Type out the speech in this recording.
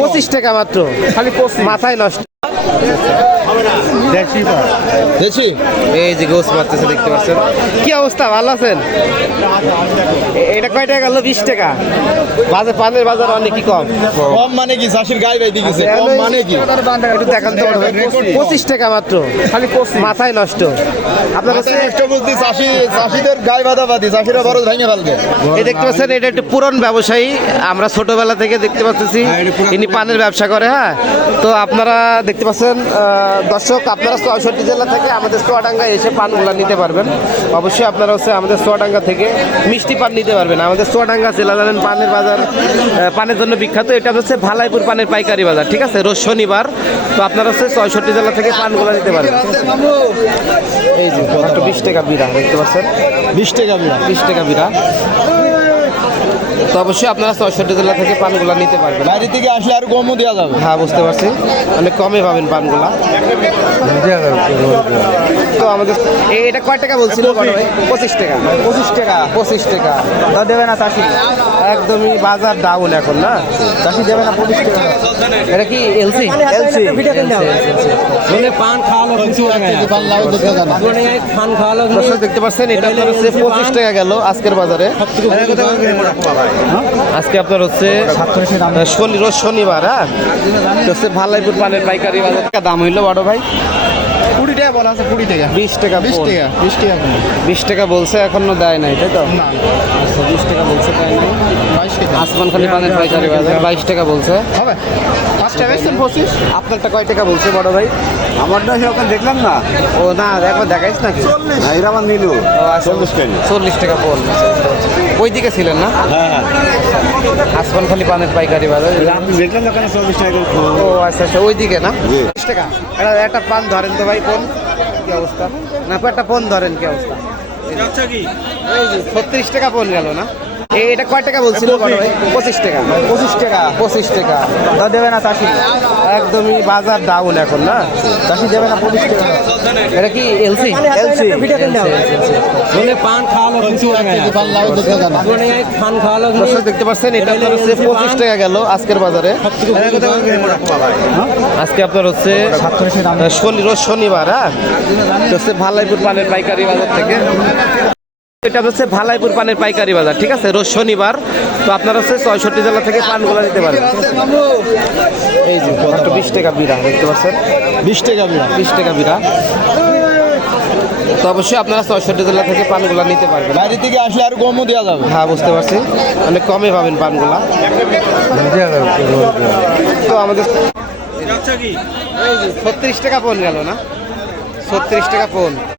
পঁচিশ টাকা মাত্র। খালি মাথায় নষ্ট। দেখছি এই যে গোস মারতেছে দেখতে পাচ্ছেন। কি অবস্থা ভালো আছেন? এটা কয় টাকা গেল? বিশ টাকা। বাজার পানের বাজার অনেক কি কম? কম মানে কি? চাষির গায়ে গেছে। কম মানে কি? একটু দেখাতে পারবে পঁচিশ টাকা মাত্র। খালি মাথায় নষ্ট। আপনার কাছে নষ্ট বলতে চাষি চাষিদের গায়ে বাঁধা বাঁধি চাষিরা বড় ভেঙে ফেলবে। এই দেখতে পাচ্ছেন এটা একটু পুরন ব্যবসায়ী। আমরা ছোটবেলা থেকে দেখতে পাচ্ছি ইনি পানের ব্যবসা করে হ্যাঁ? তো আপনারা দেখতে পাচ্ছেন দর্শক আপনারা চৌষট্টি জেলা থেকে আমাদের সোয়াডাঙ্গায় এসে পানগুলো নিতে পারবেন। অবশ্যই আপনারা হচ্ছে আমাদের সোয়াডাঙ্গা থেকে মিষ্টি পান নিতে পারবেন। আমাদের সোয়াডাঙ্গা জেলা জানেন পানের বাজার পানের জন্য বিখ্যাত। এটা হচ্ছে ভালাইপুর পানের পাইকারি বাজার ঠিক আছে? রোজ শনিবার। তো আপনারা হচ্ছে চৌষট্টি জেলা থেকে পানগুলো নিতে পারবেন। এই যে একটু বিশ টাকা বিড়া দেখতে পাচ্ছেন? বিশ টাকা বিড়া। বিশ টাকা বিড়া। তো অবশ্যই আপনারা চৌষট্টি জেলা থেকে পানগুলা নিতে পারবেন। বাইরে থেকে আসলে আর কমও দেওয়া যাবে হ্যাঁ বুঝতে পারছি। অনেক কমে পাবেন পানগুলা। তো আমাদের এ- এটা কয় টাকা বলছিল পঁচিশ টাকা। পঁচিশ টাকা। পঁচিশ টাকা। তা দেবে না চাষি? একদমই বাজার ডাউন এখন না? চাষি দেবে না পঁচিশ টাকা। এটা কি এলসি এলসি মানে পান খাওয়ালো কিছু মানে পান খাওয়ালো দেখতে পাচ্ছেন এটা হচ্ছে পঁচিশ টাকা গেল আজকের বাজারে। আজকে আপনার হচ্ছে শনি রোজ শনিবার হ্যাঁ? হচ্ছে ভালাইপুর পানের পাইকারি বাজার। টাকা দাম হইল বড় ভাই? কুড়ি টাকা বলা আছে কুড়ি টাকা। বিশ টাকা বিশ টাকা বিশ টাকা বিশ টাকা বলছে এখনও দেয় নাই তাই তো? আচ্ছা বিশ টাকা বলছে দেয় নাই। বাইশ টাকা। আসমান খালি পানের পাইকারি বাজার বাইশ টাকা বলছে। হবে? টাকা পঁচিশ আপনারটা কয় টাকা বলছে বড় ভাই? আমারটা ওখানে দেখলাম না। ও না একবার দেখাইস নাকি? না, এরা আমার নিলু। আচ্ছা। চল্লিশ কেজি। চল্লিশ টাকা পোন ওই দিকে ছিলেন না? হ্যাঁ হ্যাঁ। আসমান খালি পানের পাইকারি বাজার। আপনি দেখলাম না কেন চল্লিশ টাকা ও আচ্ছা আচ্ছা ওই দিকে না। বিশ টাকা। এটা একটা পান ধরেন তো ভাই কোন? কি অবস্থা? না একটা ফোন ধরেন কি অবস্থা? যে ছত্রিশ টাকা ফোন গেল না? এটা কয় টাকা বলছিল পঁচিশ। টাকা। পঁচিশ টাকা। পঁচিশ টাকা। তা দেবে না চাষি? একদমই বাজার ডাউন এখন না? চাষি দেবে না পঁচিশ টাকা? এটা কি এলসি এলসি মানে পান খাওয়ালো কিছু পান খাওয়ালো দেখতে পাচ্ছেন এটা আপনার হচ্ছে পঁচিশ টাকা গেল আজকের বাজারে। আজকে আপনার হচ্ছে শনি রোজ শনিবার হ্যাঁ? হচ্ছে ভালাইপুর পানের পাইকারি বাজার থেকে। এটা হচ্ছে ভালাইপুর পানের পাইকারি বাজার ঠিক আছে? রোজ শনিবার। তো আপনারা হচ্ছে ছয়ষট্টি জেলা থেকে পানগুলো নিতে পারেন এই যে একটু বিশ টাকা বিড়া দেখতে পাচ্ছেন? বিশ টাকা বিড়া। বিশ টাকা বিড়া। তো অবশ্যই আপনারা ছয়ষট্টি জেলা থেকে পানগুলো নিতে পারবেন। বাইরে থেকে আসলে আর কমও দেওয়া যাবে হ্যাঁ বুঝতে পারছি। অনেক কমে পাবেন পানগুলা। তো আমাদের ছত্রিশ টাকা পন গেল না? ছত্রিশ টাকা পন।